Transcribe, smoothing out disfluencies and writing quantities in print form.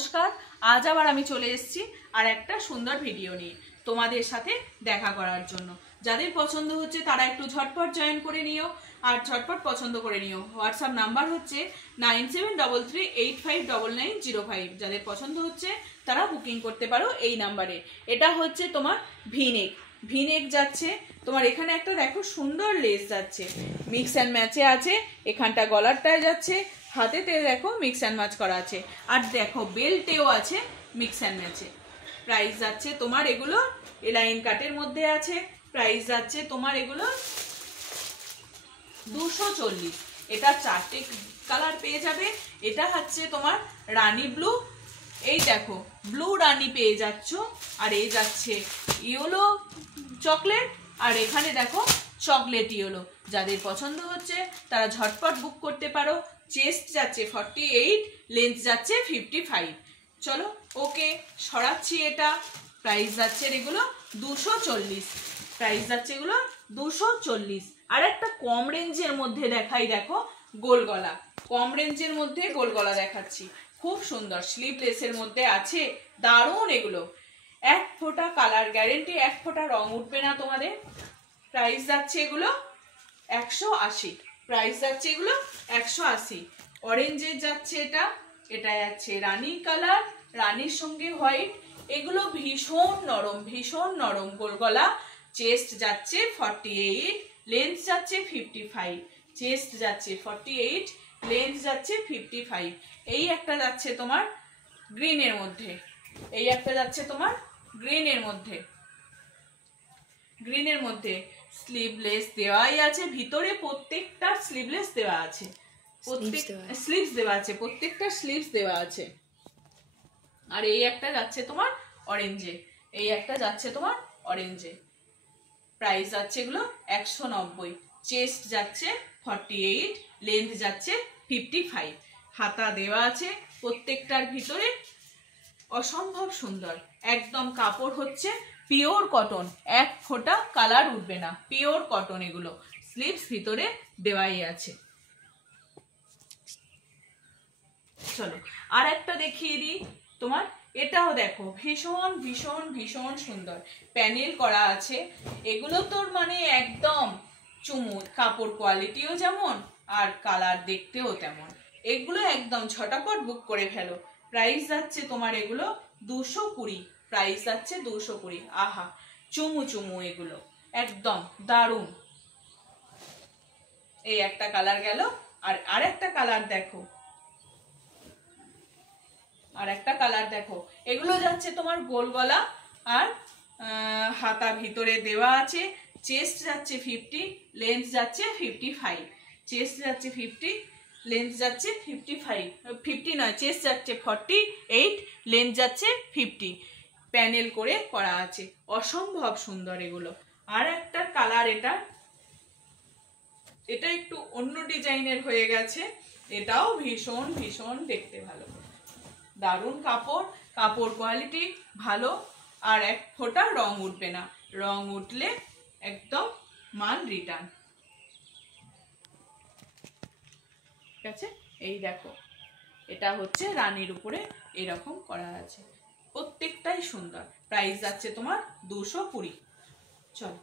নমস্কার। আজ আবার আমি চলে এসেছি আর একটা সুন্দর ভিডিও নিয়ে তোমাদের সাথে দেখা করার জন্য। যাদের পছন্দ হচ্ছে তারা একটু ঝটপট জয়েন করে নিও আর ঝটপট পছন্দ করে নিও। হোয়াটসঅ্যাপ নাম্বার হচ্ছে 9733859905। যাদের পছন্দ হচ্ছে তারা বুকিং করতে পারো এই নাম্বারে। এটা হচ্ছে তোমার ভিনেক ভিনেক যাচ্ছে তোমার। এখানে একটা দেখো সুন্দর লেস যাচ্ছে, মিক্স অ্যান্ড ম্যাচে আছে। এখানটা গলারটায় যাচ্ছে, হাতেতে দেখো মিক্স অ্যান্ড ম্যাচ করা আছে, আর দেখো বেল্টেও আছে মিক্স অ্যান্ড ম্যাচে। প্রাইস যাচ্ছে তোমার এগুলো এলাইন কাটের মধ্যে আছে। প্রাইস যাচ্ছে তোমার এগুলো 240। এটা চারটে কালার পেয়ে যাবে। এটা হচ্ছে তোমার রানী ব্লু, এই দেখো ব্লু রানী পেয়ে যাচ্ছ, আর এই যাচ্ছে ইয়েলো চকলেট, আর এখানে দেখো চকলেট ইয়েলো। যাদের পছন্দ হচ্ছে তারা ঝটপট বুক করতে পারো। চেস্ট যাচ্ছে 48, লেন্থ যাচ্ছে 55। চলো ওকে সরাচ্ছি। এটা প্রাইস যাচ্ছে এগুলো 240। প্রাইস যাচ্ছে এগুলো 240। আর একটা কম রেঞ্জের মধ্যে দেখাই, দেখো গোল গলা। কম রেঞ্জের মধ্যে গোল গলা দেখাচ্ছি, খুব সুন্দর স্লিভলেসের মধ্যে আছে, দারুণ এগুলো। এক ফোঁটা কালার গ্যারেন্টি, এক ফোঁটা রং উঠবে না তোমাদের। প্রাইস যাচ্ছে এগুলো 180। প্রাইস যাচ্ছে এগুলো 180। অরেঞ্জের যাচ্ছে এটা, এটা যাচ্ছে রানী কালার, রানীর সঙ্গে হোয়াইট। এগুলো ভীষণ নরম, ভীষণ নরম গোল গলা। চেস্ট যাচ্ছে 48, লেন্থ যাচ্ছে 55। চেস্ট যাচ্ছে 48, লেন্থ যাচ্ছে 55। এই একটা যাচ্ছে তোমার গ্রিনের মধ্যে, এই একটা যাচ্ছে তোমার গ্রিনের মধ্যে। গ্রিনের মধ্যে স্লিভলেস দেওয়াই আছে, ভিতরে প্রত্যেকটা স্লিভলেস দেওয়া আছে, স্লিভস দেওয়া আছে, প্রত্যেকটা স্লিভস দেওয়া আছে। আর এই একটা যাচ্ছে তোমার অরেঞ্জে, এই একটা যাচ্ছে তোমার অরেঞ্জে। প্রাইস যাচ্ছে এগুলো 190। চেস্ট যাচ্ছে 48, লেন্থ যাচ্ছে 55। হাতা দেওয়া আছে প্রত্যেকটার ভিতরে, অসম্ভব সুন্দর একদম। কাপড় হচ্ছে পিওর কটন, এক ফোঁটা কালার উঠবে না, পিওর কটন এগুলো। স্লিভস ভিতরে দেওয়াই আছে। চলো আর একটা দেখিয়ে দিই তোমার। এটাও দেখো ভীষণ ভীষণ ভীষণ সুন্দর প্যানেল করা আছে। এগুলো তোর মানে একদম চুমু, কাপড় কোয়ালিটিও যেমন আর কালার দেখতেও তেমন। এগুলো একদম ঝটাপট বুক করে ফেলো। প্রাইস যাচ্ছে তোমার এগুলো 220। প্রাইস যাচ্ছে 220। আহা চুমু চুমু এগুলো একদম দারুণ। এই একটা কালার গেল, আর আরেকটা কালার দেখো, আর একটা কালার দেখো। এগুলো যাচ্ছে তোমার গোল গলা, আর হাতা ভিতরে দেওয়া আছে। চেস্ট যাচ্ছে 50, লেন্থ যাচ্ছে 55। চেস্ট যাচ্ছে 50, লেন্থ যাচ্ছে 55, 50 নয়, চেস্ট যাচ্ছে 48, লেন্থ যাচ্ছে 50। প্যানেল করে করা আছে, অসম্ভব সুন্দর এগুলো। আর একটা কালার, এটা এটা একটু অন্য ডিজাইনের হয়ে গেছে। এটাও ভীষণ ভীষণ দেখতে ভালো, দারুণ কাপড়, কাপড় কোয়ালিটি ভালো, আর এক ফোঁটা রং উঠবে না। রং উঠলে একদম মান রিটার্ন। ঠিক আছে, এই দেখো এটা হচ্ছে রানীর উপরে এরকম করা আছে, প্রত্যেকটাই সুন্দর। প্রাইস যাচ্ছে তোমার 220। চলো।